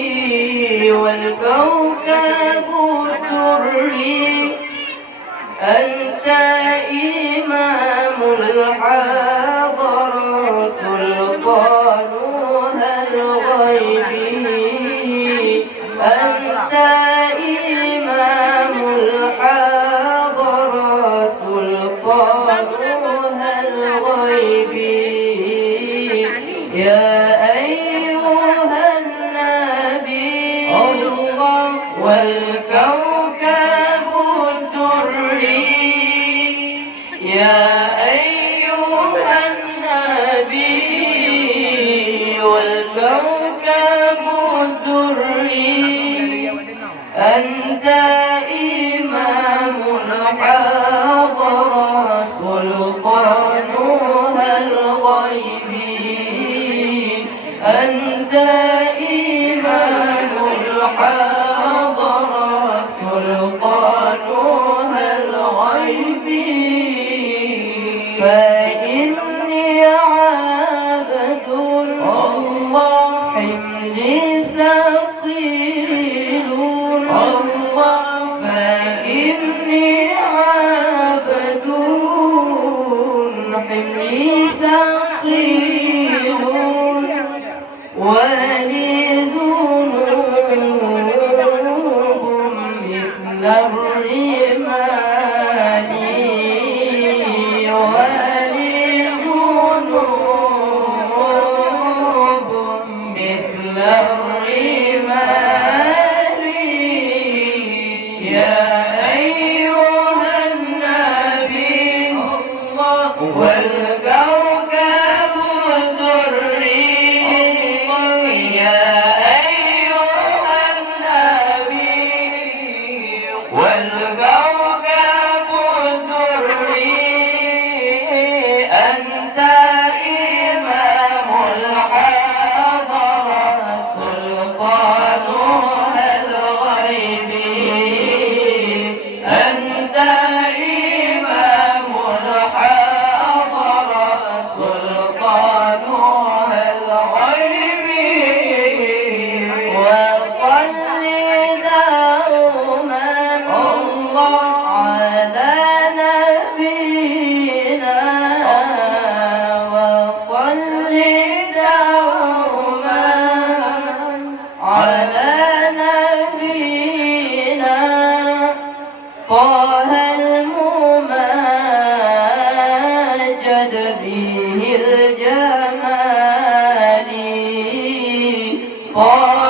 النبي والكوكب الدري أنت إمام الحضر سلطانها الغيبي أنت إمام الحضر سلطانها الغيبي يا أيها النبي الله والكوكب الدري يا أيها النبي والكوكب الدري أنت إمام الحضر سلطانها الغيبي أنت إمام الحضر سلطانها الغيبي فإني عبد الله حملي ثقيل الله فإني عبد حملي ثقيل ولي ذنوب مثل الرمال ولي ذنوب مثل الرمال يا أيها النبي الله والكوكب الدري يا أيها النبي والكوكب الدري أنت إمام الحضر سلطانها الغيبي أنت إمام الحضر سلطانها الغيبي وصل دوما الله على نبينا وصل دوما على نبينا طه الممجد به الجمال طه